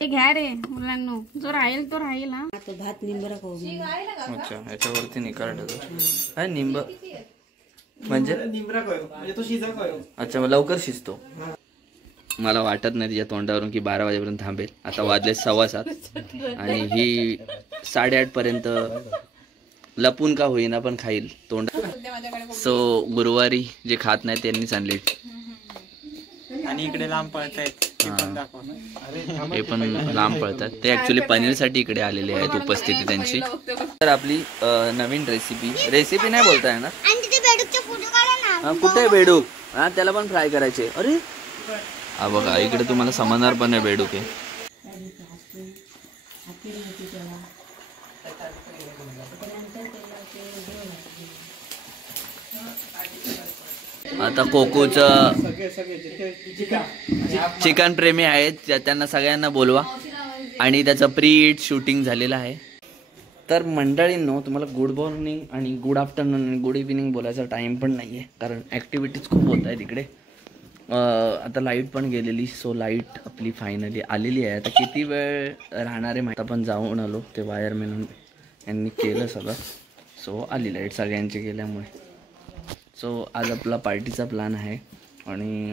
ते घ्या रे मुलांनो, जो राहील तो राहील. हा आता भात निंबरा खाऊ. अच्छा, याच्यावरती निकाल टाकतो. काय निंब म्हणजे निंबरा खायो म्हणजे तो शिजा खायो. अच्छा, मग लवकर शिजतो. मला वाटत नाही तिच्या तोंडावरून की 12 वाजेपर्यंत थांबेल. आता वाजले 7:15 आणि ही 8:30 पर्यंत लपून का होईना पण खाईल तोंड. सो गुरुवारी जे खात नाही त्यांनीच आणले. आणि इकडे लांब पळतायत हे पण लांब पळतात. ते ऍक्च्युली पनीरसाठी इकडे आलेले आहेत, उपस्थिती त्यांची. तर आपली नवीन रेसिपी नाही बोलता येणार. कुठे आहे बेडूक? हा, त्याला पण फ्राय करायचे. अरे हा बघा, इकडे तुम्हाला समजणार पण आहे बेडूक आहे. आता कोकोचं चिकन प्रेमी आहेत, त्यांना सगळ्यांना बोलवा. आणि त्याचं प्री शूटिंग झालेलं आहे. तर मंडळींनो, तुम्हाला गुड मॉर्निंग आणि गुड आफ्टरनून आणि गुड इव्हिनिंग बोलायचा टाईम पण नाही आहे, कारण ॲक्टिव्हिटीज खूप होत आहेत इकडे. आता लाईट पण गेलेली. सो लाईट आपली फायनली आलेली आहे. आता किती वेळ राहणार आहे माहिती. आपण जाऊन आलो, ते वायरमॅन यांनी केलं सगळं. सो आली लाईट सगळ्यांची गेल्यामुळे. सो आज आपला पार्टीचा प्लॅन आहे आणि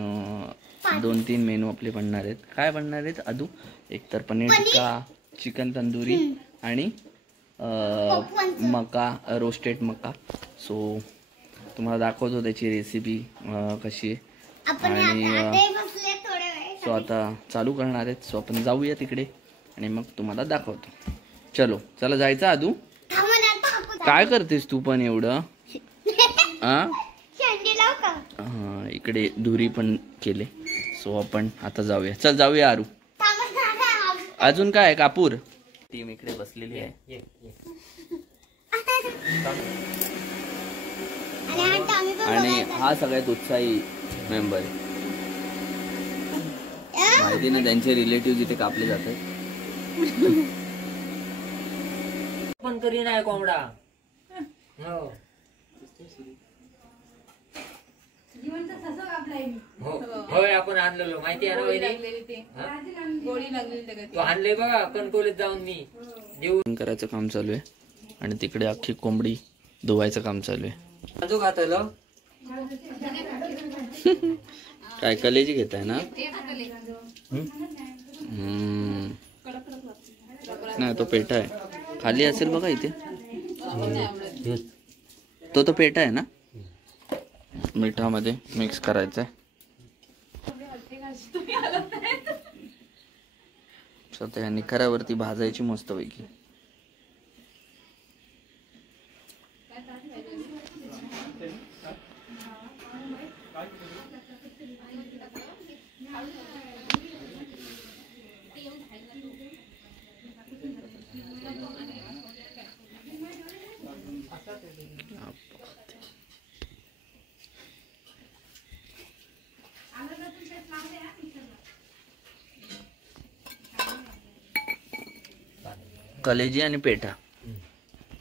2-3 मेनू आपले बनणार आहेत. काय बनणार आहेत आदू? एक तर पनीर टिक्का, चिकन तंदुरी आणि मका, रोस्टेड मका. सो तुम्हाला दाखवतो त्याची रेसिपी कशी आहे. आणि सो आता चालू करणार आहेत. सो आपण जाऊया तिकडे आणि मग तुम्हाला दाखवतो. चला जायचं आदू? काय करतेस तू पण एवढं? इकडे धुरी पण केले. सो आपण आता जाऊया. चल जाऊया आरू. अजून काय आहे? कापूर टीम इकडे बसलेली आहे. आणि हा सगळ्यात उत्साही मेंबर आहे. माहिती ना, त्यांचे रिलेटिव्ह इथे कापले जातात. पण तरी नाही कोंबडा. होय, आपण आणलेलो माहिती आहे ना वहिनी. तो आणले बघा कणकोलीत जाऊन मी देऊन करायचं काम चालू आहे. आणि तिकडे अख्खी कोंबडी धुवायचं काम चालू आहे. जो खातलो काय कलेजी घेत आहे ना? नाही, तो पेटा आहे. खाली असेल बघा इथे. तो पेटा आहे ना, मिठामध्ये मिक्स करायचं आहे. स्वतः निखाऱ्यावरती भाजायची मस्तपैकी. कलेजी आणि पेठा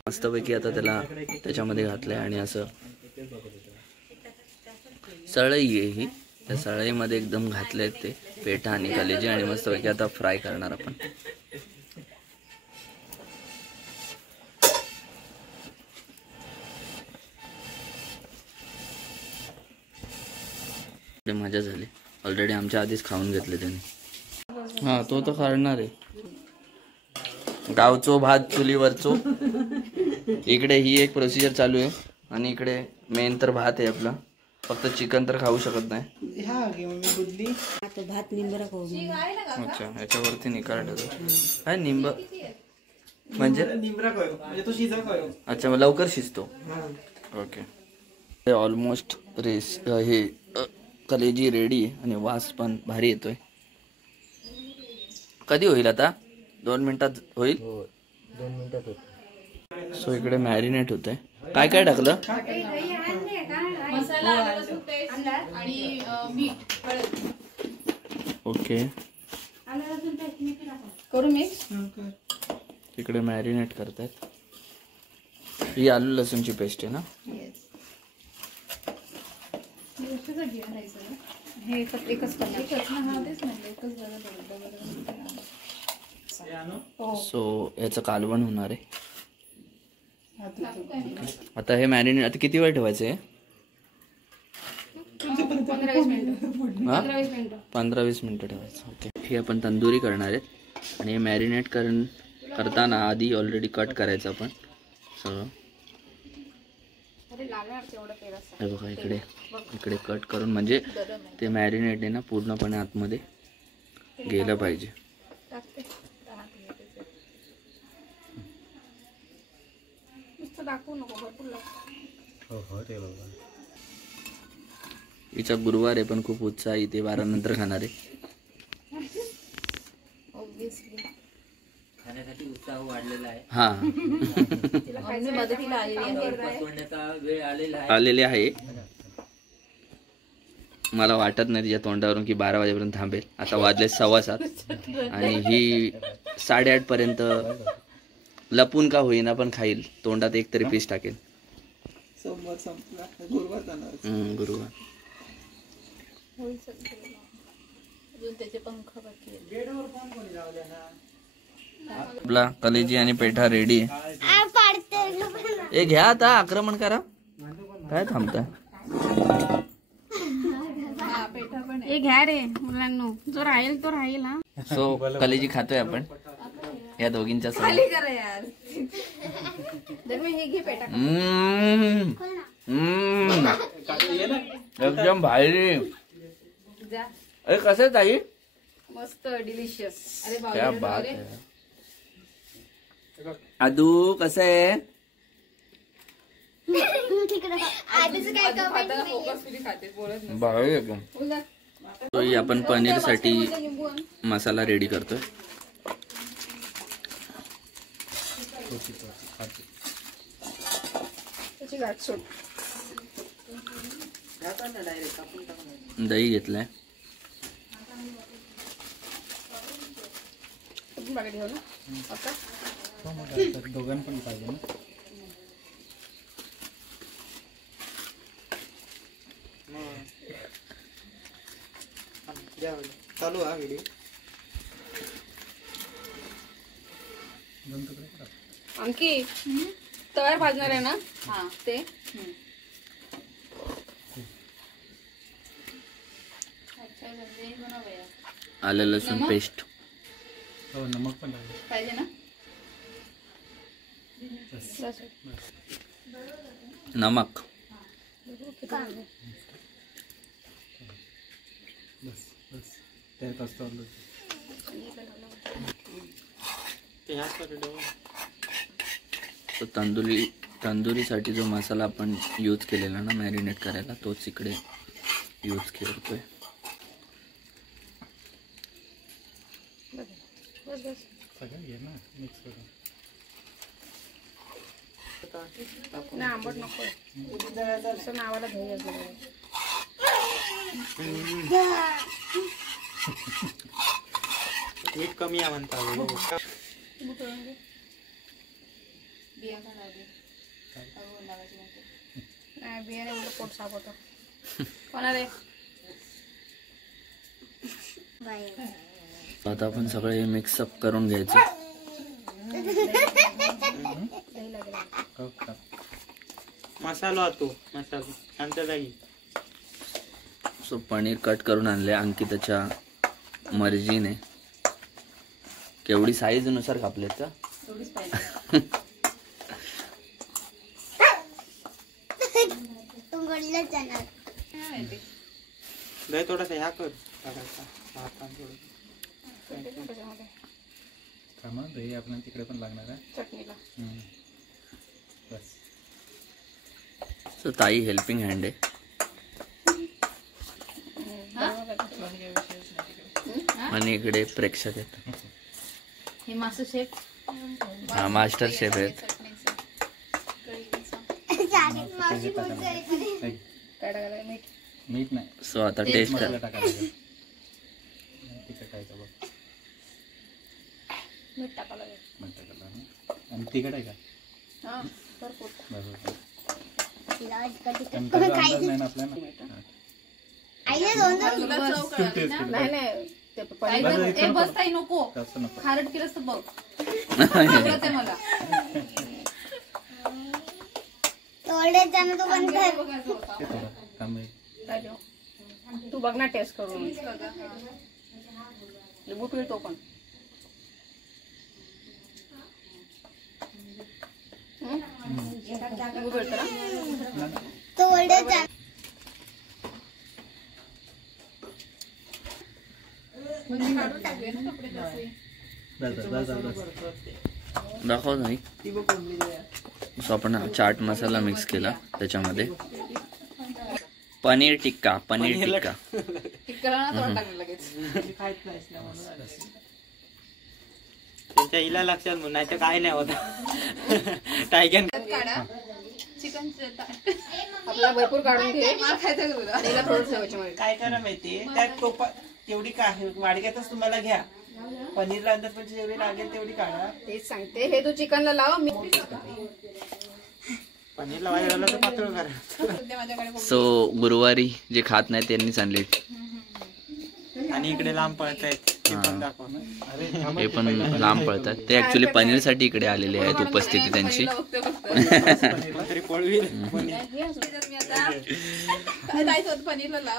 मस्तपैकी आता त्याच्यामध्ये घातलंय. आणि असं सळई आहे ही, त्या सळईमध्ये एकदम घातले ते पेठा आणि कलेजी. आणि मस्तपैकी आता फ्राय करणार आपण. मजा झाली. ऑलरेडी आमच्या आधीच खाऊन घेतले त्यांनी. हा, तो तर काढणार आहे. गावचो भात चुलीवरचो. इकडे ही एक प्रोसिजर चालू आहे. आणि इकडे मेन तर भात आहे आपला. फक्त चिकन तर खाऊ शकत नाही. आता भात निंबरा खाऊ. अच्छा, याच्यावरती निकाल टाकतो. काय निंब म्हणजे निंबरा खायो म्हणजे तो शिजा खायो. अच्छा, मग लवकर शिजतो. ओके. ऑलमोस्ट हे कलेजी रेडी आहे. आणि वास पण भारी येतोय. कधी होईल आता? 2 मिनिटात होईल. 2 मिनिटात होत. सो इकडे मॅरिनेट होत आहे. काय काय टाकलं? ओके. करू मिक्स. इकडे मॅरिनेट करतायत. ही आलू लसूणची पेस्ट आहे ना? हे एकच करणार. सो याचं कालवण होणार आहे. आता हे मॅरिनेट आता किती वेळ ठेवायचं आहे? 15-20 मिनिटं ठेवायचं. ओके. हे आपण तंदुरी करणार आहेत आणि हे मॅरिनेट करताना आधी ऑलरेडी कट करायचं आपण सगळं. हे बघा इकडे इकडे कट करून म्हणजे ते मॅरिनेट आहे ना पूर्णपणे आतमध्ये गेलं पाहिजे. हिचा गुरुवार आहे पण खूप उत्साह इथे 12 नंतर खाणार आहे. खाण्यासाठी उत्साह वाढलेला आहे. हा वेळ आलेले आहे. मला वाटत नाही तिच्या तोंडावरून की 12 वाजेपर्यंत थांबेल. आता वाजले 7:15 आणि ही 8:30 पर्यंत लपून का होईना पण खाईल. तोंडात एक तरी पीस टाकेल. गुरुवार आपला कलेजी आणि पेठा रेडी आहे. हे घ्या आता आक्रमण करा. काय थांबता? हे घ्या रे मुलांनो, जो राहील तो राहील. हा सो कलेजी खातोय आपण या दोघींच्या समोर. एकदम भारी. अरे कसं आहे ताई? मस्त डिलिशियस. क्या बात है. आदू कसं आहे? भारी एकदम. तो ही आपण पनीर साठी मसाला रेडी करतोय. दही घेतलंय. दोघांना पण पाहिजे ना. चालू हा व्हिडिओ. आणखी तव्यावर भाजणार आहे ना ते. आलं लसूण पेस्ट. हो नमक पण लागेल. पाहिजे ना. नमक. बस बस त्यात असतो. तो तंदुरीसाठी जो मसाला आपण यूज केलेला ना मॅरिनेट करायला तोच इकडे यूज करतोय. सगळं घे ना मिक्स करून. आंबट नको नावाला दही असलं. मीठ कमी आहे म्हणता. बियाणे पोट साफ होतं. कोणा रे. आता आपण सगळे मिक्सअप करून घ्यायचं. मसाला तो मसाला आमच्या जागी. सो पनीर कट करून आणले अंकिताच्या मर्जीने. केवढी साईज नुसार कापलेत का? दही थोडासा ह्या कर. दही आपण तिकडे पण लागणार आहे चटणीला. बस. सो ताई हेल्पिंग हँड आहे. आणि इकडे प्रेक्षक आहेत. हे मास्टर शेफ. हा मास्टर शेफ आहेत. मीठ नाही. सो आता टेस्ट कर. मीठ टाकावं लागेल. आणि तिखट आहे का? भरपूर. अंदाज नाही ना आपल्याला. नाही बसताही नको खारट केलंस तर बघ आवडत आहे मला. तू बघ ना टेस्ट करून लिंबू पिळतो पण लिंबू पिळतो दाखव नाही. सो आपण चाट मसाला मिक्स केला त्याच्यामध्ये पनीर टिक्का टिक्का टाकलं लगेच. त्यांच्या हिला लक्षात म्हणून नाही तर काय नाही होत. टायगन काढा चिकन आपल्याला भरपूर काढून घे. मला खायचं तुला थोडं ठेवायचं. काय करा माहितीये त्यात टोपा तेवढी काय वाडग्यातच तुम्हाला घ्या. पनीरला अंदर पण जेवढी लागेल तेवढी काढा. तेच सांगते हे तू चिकनला लाव मी पनीरला वाढवलं तर पातळ करा. सो गुरुवारी जे खात नाही त्यांनीच आणले आणि इकडे लांब पळतायत हे पण लांब पळतात. ते ऍक्च्युली पनीर साठी इकडे आलेले आहेत उपस्थिती त्यांची.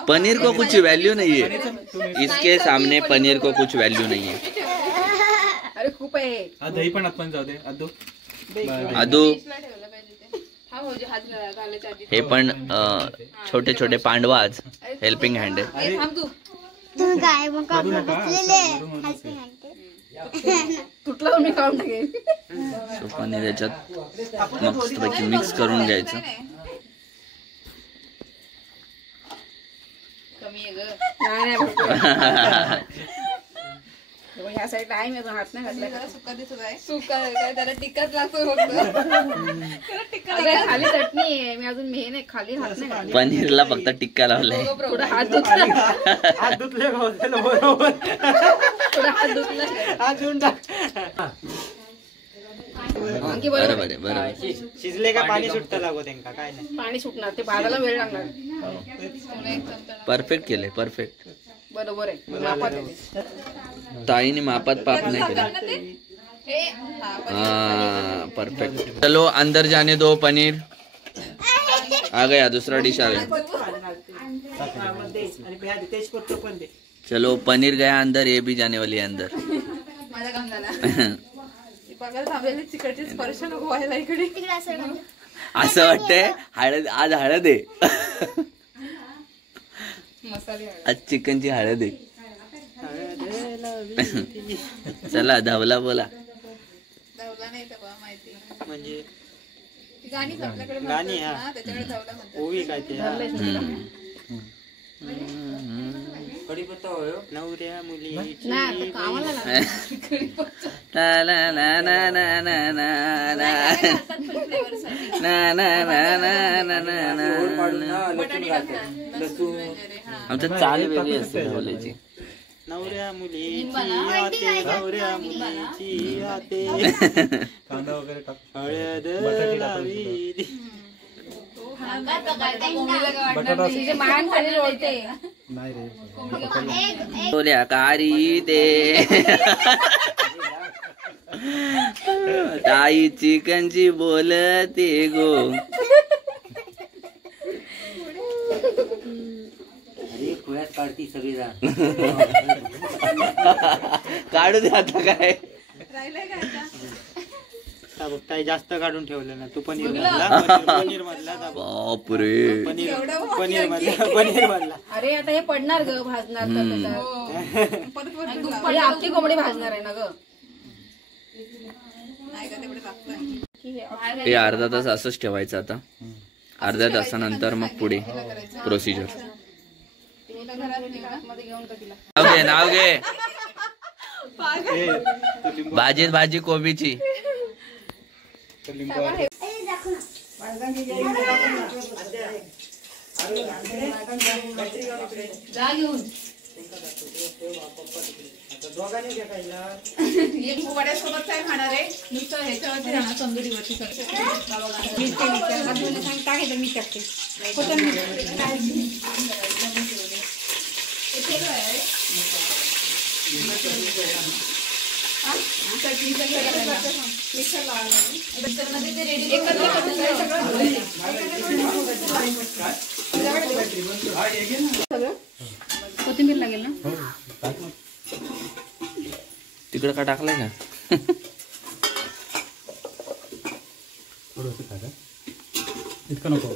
पनीर को कुछ वैल्यू नहीं है इसके सामने. पनीर को कुछ वैल्यू नहीं है. अरे खूप आहे दही पण आपण जाऊ दे आदू. हे पण छोटे छोटे पांडवा आज हेल्पिंग हँड आहे. तुटला मी काढून टाकेल. सो पनीर याच्यात मस्तपैकी मिक्स करून घ्यायचं. कमी आहे ह्या साईडला आहे मी अजून हात नाही घातला. सुका दिसत आहे. सुका काय त्याला टिक्काच लागतो फक्त. खाली चटणी आहे मी अजून हे नाही खाली हात नाही घातला. पनीरला फक्त टिक्का लावलाय. थोडा हात धुतला हात धुतले बरोबर. थोडा हात धुतला हात धुवून टाक. बरोबर आहे बरोबर. शिजले का पाणी सुटतं लागो त्यांना काय नाही. पाणी सुटणार ते भाजायला वेळ लागणार. परफेक्ट केलंय परफेक्ट. बरोबर आहे मापात आहे. ताईने मापात पाप नाही केलं. हाँ परफेक्ट. चलो अंदर जाने दो. पनीर आ गया. दूसरा डिश आ गया. चलो पनीर गया अंदर. ये भी जाने वाली है अंदर. माझा काम झाला. बघायला थांबलेली तिकडची स्पर्श नको व्हायला इकडे. असं वाटतंय हळद आज हळद आहे. आज चिकनची हळद आहे. चला धावला बोला. धावला नाही तर माहिती म्हणजे गाणी आपल्याकडे गाणी हा त्याच्याकडे धावला म्हणतात. ओवी काय ते कडीपत्ता होय नवऱ्या मुलीची नाही कामाला ना ना ना ना ना ना ना ना ना ना. आमच्या चाल वेगळी असते बोलायची. नवऱ्या मुलीची आते नवऱ्या मुलीची आते कांदा वगैरे टाक हळद लावी. बोल्या कारी ते ताई चिकनची बोलते गो. अरे खुळ्यात काढती सगळी जा. काढू दे आता काय. जास्त काढून ठेवलं ना तू. पनीर मधला बापरे. पनीर मधला. अरे आता हे पडणार ग भाजणार तर आपली कोंबडी भाजणार आहे ना ग. हे अर्धा तास असंच ठेवायचं. आता अर्ध्या तासानंतर मग पुढे प्रोसिजर. नाव घे. भाजीत भाजी कोबीची. वड्यासोबत काय खाणार आहे. नुसतं ह्याच्यावरती राहणार तंदुरीवरती टाकायचं. मी टाकते कोथिंबीर लागेल ना. तिकडं का टाकलंय का? इतकं नको.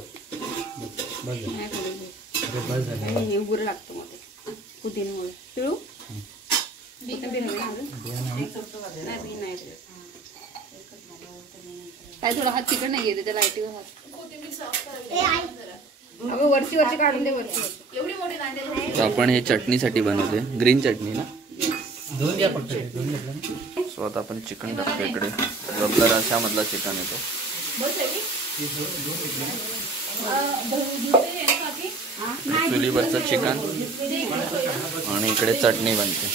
हे उघड लागतो मध्ये पुदिन्यामुळे. पिळू काय थोडा हात तिकड नाही घेते त्याला लाईटीवर हात. अगं वरची वरची काढून दे वरची. तर आपण हे चटणीसाठी बनवते, ग्रीन चटणी ना. सो आता आपण चिकन टाकतो इकडे. रबला रशामधला चिकन येतो. चुलीवरचं चिकन आणि इकडे चटणी बनते.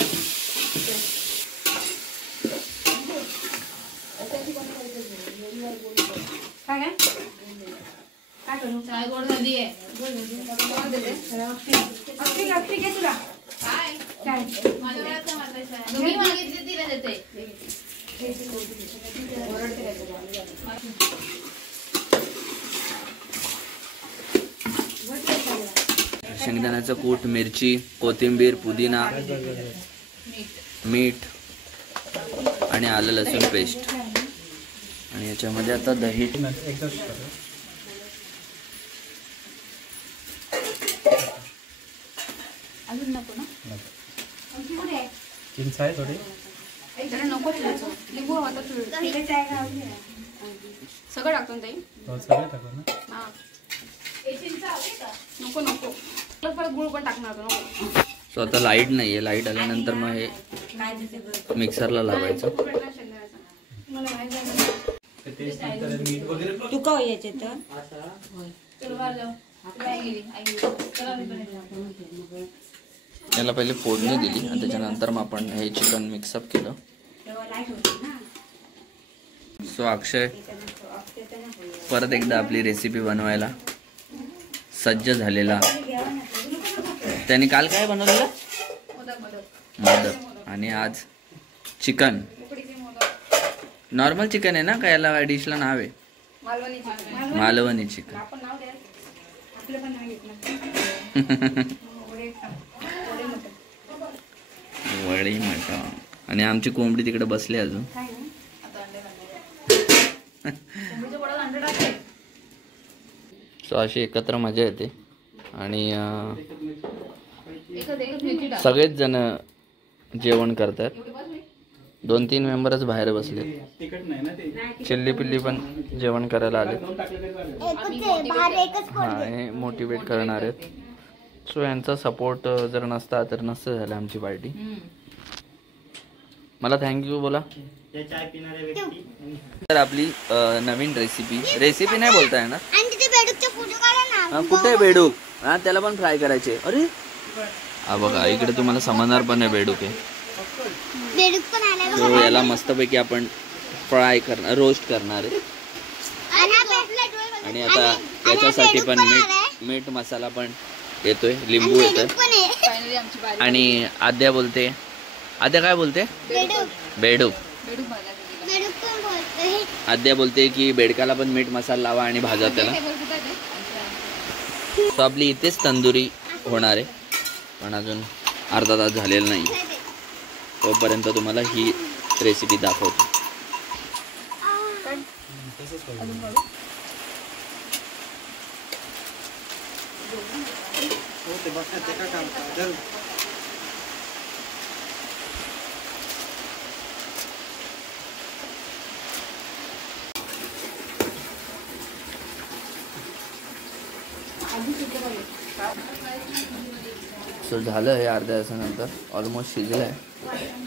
चाय गोड झाली आहे. मी मागितली तिला देते. शेंगदाण्याचं कूट, मिरची, कोथिंबीर, पुदिना, मीठ आणि आलं लसूण पेस्ट. आणि याच्यामध्ये आता दही. अजून नको ना. चिंच आहे थोडी. नको लिंबू हवा तर सगळं टाकतो ताई. सगळं टाकू ना. हा नको नको परत गुळ पण टाकणार नको. सो आता लाईट नाहीये. लाईट आल्यानंतर मग हे मिक्सरला लावायचं. तुका याचे तर याला पहिले फोडणी दिली आणि त्याच्यानंतर मग आपण हे चिकन मिक्सअप केलं. सो अक्षय परत एकदा आपली रेसिपी बनवायला सज्ज झालेला. त्याने काल काय बनवलेलं? मोदक. आणि आज चिकन. नॉर्मल चिकन आहे ना का याला डिशला नाव आहे? मालवणी चिकन. वडी मटण. आणि आमची कोंबडी तिकडे बसली अजून. सो अशी एकत्र मजा येते. आणि सगळेच जण जेवण करतात. 2-3 मेंबरच बाहेर बसले. चिल्ली पिल्ली पण जेवण करायला आले. हा हे मोटिवेट करणार आहेत. सो यांचा सपोर्ट जर नसता तर नसतं झालं आमची पार्टी. मला थँक्यू बोला. तर आपली नवीन रेसिपी नाही बोलता येणार. कुठे बेडूक? हा त्याला पण फ्राय करायचे. अरे हा बघा इकडे तुम्हाला समजणार पण आहे बेडूक आहे. तो याला मस्तपैकी आपण फ्राय करणार, रोस्ट करणार आहे. आणि आता याच्यासाठी पण मीठ मसाला पण येतोय, लिंबू येतोय. आणि आद्या काय बोलते? बेडूक. आद्या बोलते की बेडकाला पण मीठ मसाला लावा आणि भाजा त्याला. तो आपली इथेच तंदुरी होणार आहे पण अजून अर्धा तास झालेला नाही. तोपर्यंत तुम्हाला ही रेसिपी दाखवतो. सो झालं हे अर्ध्या तासानंतर. ऑलमोस्ट शिजलं आहे.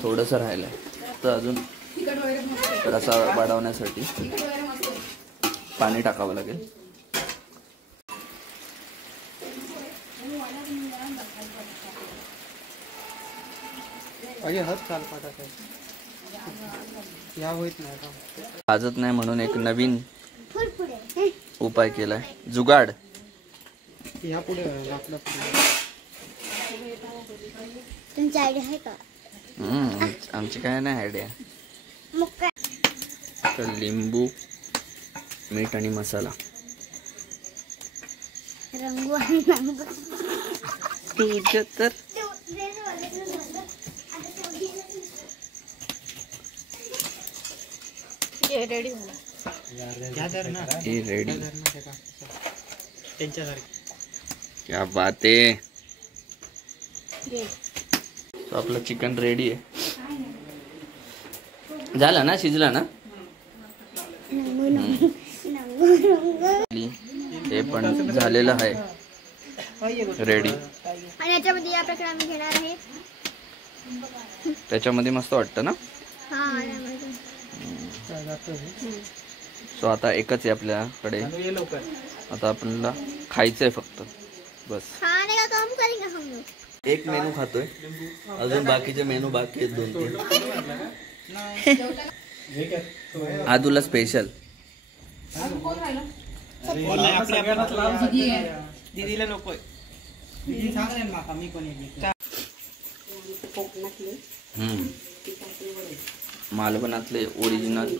थोडंसं राहिलं आहे तर अजून रसा वाढवण्यासाठी पाणी टाकावं लागेल. भाजत नाही म्हणून एक नवीन उपाय केलाय. जुगाड. तुमची आयडिया आहे का? आमची काय नाही आयडिया. तर लिंबू, मीठ आणि मसाला. तुझ्या तर रेडी रेडी. क्या बात आहे. तो आपलं चिकन रेडी आहे. झाला ना, शिजला ना. हे पण झालेलं आहे रेडी. आणि याच्यामध्ये या प्रकारे आम्ही घेणार आहे. त्याच्यामध्ये मस्त वाटतं ना. सो आता एकच आहे आपल्याकडे. आता आपल्याला खायचंय फक्त बस. एक मेनू खातोय, अजून बाकीचे मेनू बाकी आहेत 2-3. हा तुला स्पेशल. दीदीला नकोय. मालवणातले ओरिजिनल.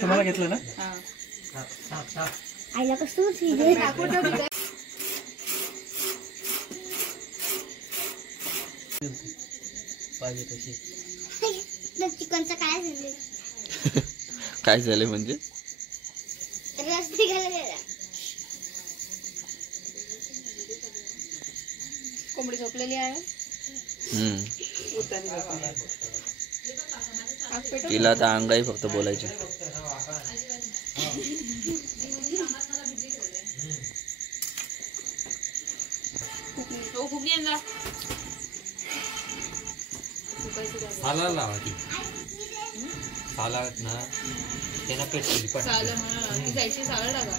तुम्हाला घेतलं ना. आईला कसं चिकनचं काय झालं. काय झालं म्हणजे रस निघाला. कोंबडी झोपलेली आहे. तिला तर अंगाई फक्त बोलायचे. साला लावा ती सालात ना त्यांना पेट केली पण जायची साला टाका.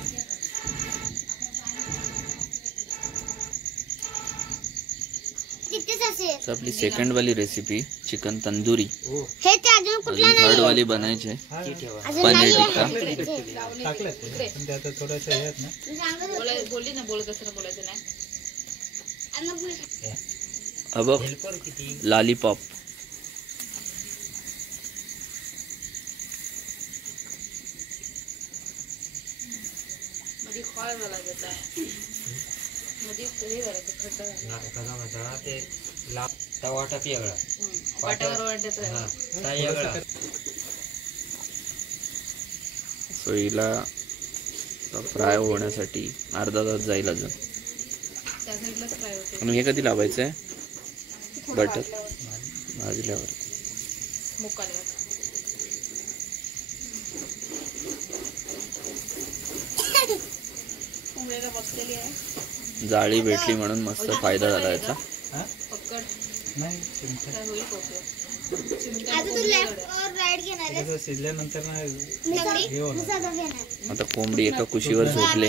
आपली सेकंड वाली रेसिपी चिकन तंदुरी. हे ते अजून कुठला नाही. थर्ड वाली बनायचे पनीर टिक्का. बोलली ना, बोलत असताना बोलायचं नाही. अब लॉलीपॉप. मध्ये खोळ झाला त्याचा. मध्ये हे झालं ते तवाटा वेगळा वाटावर वाटत. सो हिला फ्राय होण्यासाठी अर्धा तास जाईल अजून. आणि हे कधी लावायचं आहे बटर भाजल्यावर. जाळी भेटली म्हणून मस्त फायदा झाला याचा. आता कोंबडी एका कुशीवर झोपले.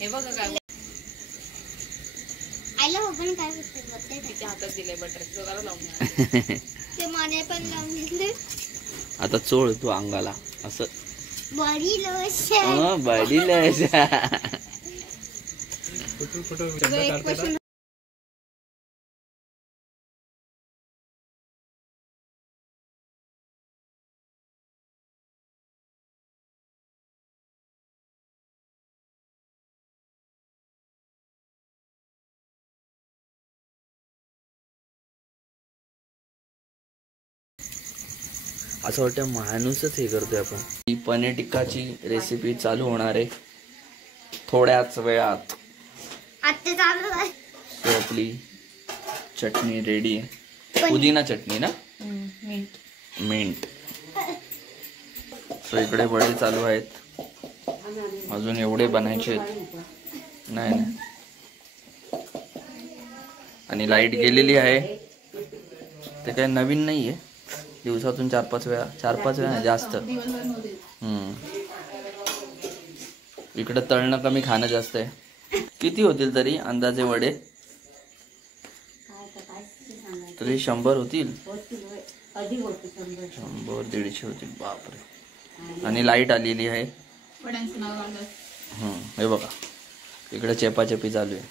हे बघा काय आईला पण काय करते हातात दिले बटर जोराला लावून. ते माने पण लावून घेतले. आता चोळ तू अंगाला असं. Body lotion. Body lotion. असं वाटतं माणूसच हे करतोय आपण. ही पनीर टिक्काची रेसिपी चालू होणार आहे थोड्याच वेळात. आता चालू आहे. सो आपली चटणी रेडी आहे. पुदिना चटणी ना, मिंट. सो इकडे वडे चालू आहेत. अजून एवढे बनायचे आहेत. नाही. आणि लाईट गेलेली आहे. ते काही नवीन नाही आहे. दिवसातून 4-5 वेळा जास्त. इकडं तळणं कमी खाणं जास्त आहे. किती होतील तरी अंदाजे वडे? तरी 100 होतील. 100-150 होतील. बापरे. आणि लाईट आलेली आहे. हे बघा इकडे चेपाचेपी चालू आहे.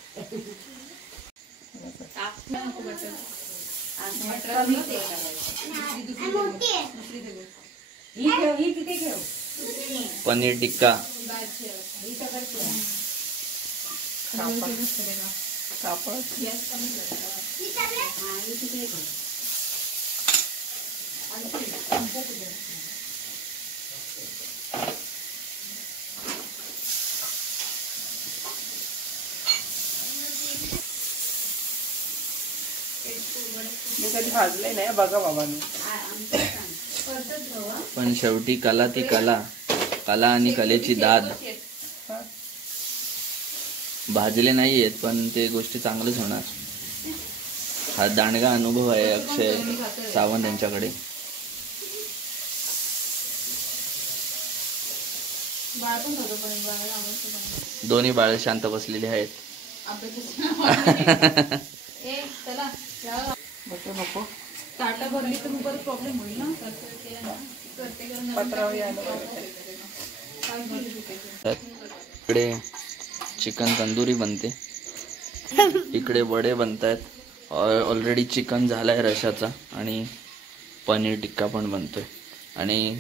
पनीर टिक्का मी कधी भाजले नाही बघा बाबा मी. पण शेवटी कला ती कला आणि कलेची दाद. भाजले नाहीयेत पण ते गोष्टी चांगलंच होणार. हा दांडगा अनुभव आहे अक्षय सावंत यांच्याकडे. दोन्ही बाळ शांत बसलेली आहेत. नको ताटा भरली तर मग परत प्रॉब्लेम होईल ना. इकडे चिकन तंदुरी बनते. इकडे वडे बनतायत. ऑलरेडी चिकन झालाय रशाचा आणि पनीर टिक्का पण बनतोय. आणि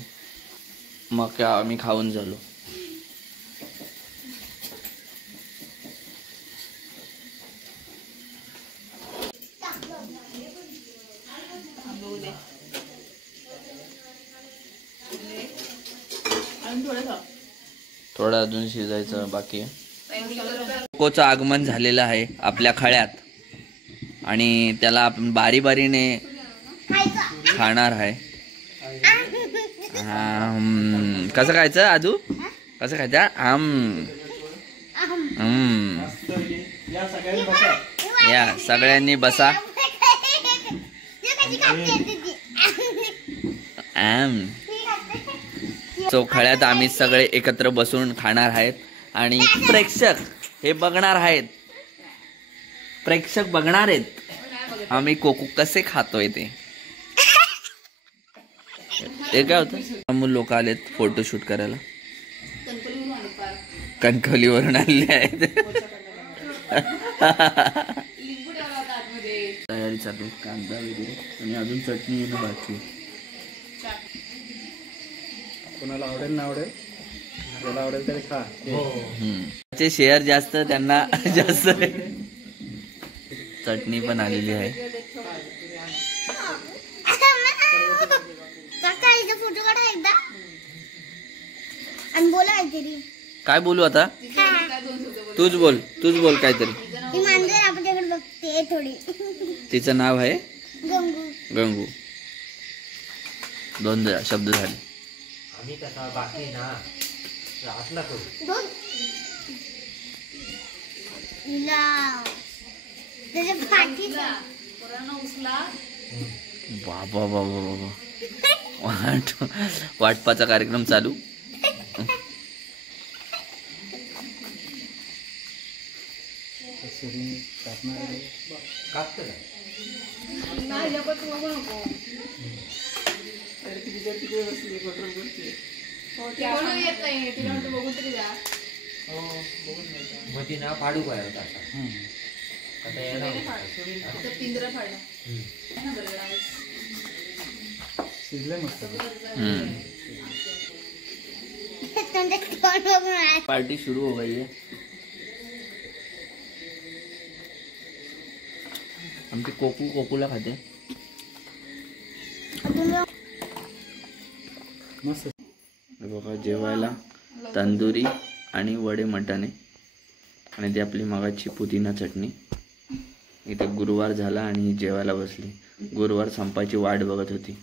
मग काय आम्ही खाऊन झालो. थोडं अजून शिजायचं बाकी आहे. कोकोचं आगमन झालेलं आहे आपल्या खळ्यात आणि त्याला आपण बारीने खाणार आहे. कसं खायचं आजू? कसं खायचं? या सगळ्यांनी बसा. चौखळ्यात आम्ही सगळे एकत्र बसून खाणार आहेत आणि प्रेक्षक हे बघणार आहेत. प्रेक्षक बघणार आहेत आम्ही कोको कसे खातोय ते. ते काय होतं, अमूल लोक आलेत फोटोशूट करायला. कणकवलीवरून आलेले आहेत. तयारी चालू, कांदा वगैरे आणि अजून चटणी येणं बाकी. कोणाला आवडेल ना आवडेल, ज्याला आवडेल तरी खा. चे शेअर जास्त त्यांना जास्त. चटणी पण आलेली आहे. फोटो काढा एकदा आणि बोला काहीतरी. काय बोलू आता? तूच बोल काहीतरी. ती मांजर आपल्याकडे बघते थोडी. तिचं नाव आहे गंगू. 2 शब्द झाले. आम्ही तसा बाकी ना असला करू. त्याच्या पाठी बाबा वाटपाचा कार्यक्रम चालू. मग ती ना फाडू काय होता आता पिंजरा फाडला. पार्टी शुरू हो गई है. आमची कोकूला खाते. मस्त. हे बघा जेवायला तंदुरी आणि वडे मटाने आणि ती आपली मगाची पुदिना चटणी. इथे गुरुवार झाला आणि जेवायला बसली. गुरुवार संपायची वाट बघत होती.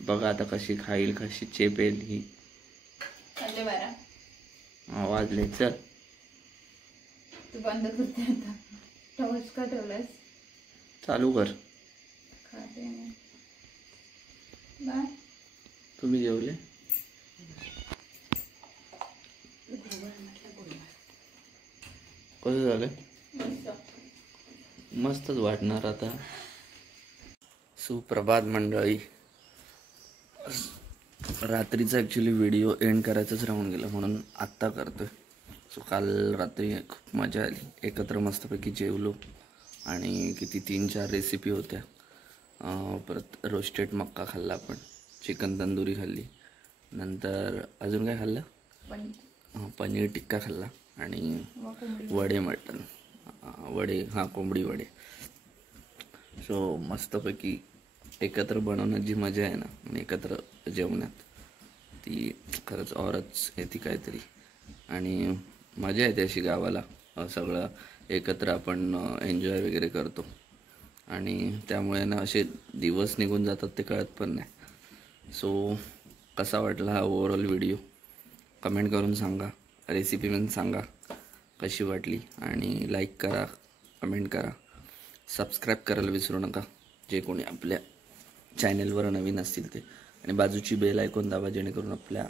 बघा आता कशी खाईल, कशी चेपेल ही. वाजले. चल तू बंद करते आता. टॉर्च का ठेवलास? चालू कर. खाते बाय. तुम्ही जेवले? कसं झालं? मस्तच वाटणार आता. सुप्रभात मंडळी. रात्रीचा ॲक्च्युली व्हिडिओ एंड करायचंच राहून गेलं म्हणून आत्ता करतोय. सो काल रात्री खूप मजा आली. एकत्र मस्तपैकी जेवलो आणि किती 3-4 रेसिपी होत्या. परत रोस्टेड मक्का खाल्ला आपण, चिकन तंदुरी खाल्ली, नंतर अजून काय खाल्लं? पनीर टिक्का खाल्ला आणि वडे मटन वडे कोंबडी वडे. सो मस्तपैकी एकत्र बनवण्यात जी मजा आहे ना आणि एकत्र जेवण्यात ती खरंच औरच येते काहीतरी. आणि मजा येते अशी गावाला. सगळं एकत्र आपण एन्जॉय वगैरे करतो आणि त्यामुळे ना असे दिवस निघून जातात ते कळत पण नाही. सो कसा वाटला हा ओव्हरऑल व्हिडिओ कमेंट करून सांगा. रेसिपी पण सांगा कशी वाटली आणि लाईक करा, कमेंट करा, सबस्क्राईब करायला विसरू नका जे कोणी आपल्या चॅनलवर नवीन असतील ते. आणि बाजूची बेल आयकॉन दाबा जेणेकरून आपल्या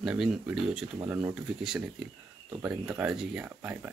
नवीन व्हिडिओचे तुम्हाला नोटिफिकेशन येतील. तोपर्यंत काळजी घ्या. Bye bye.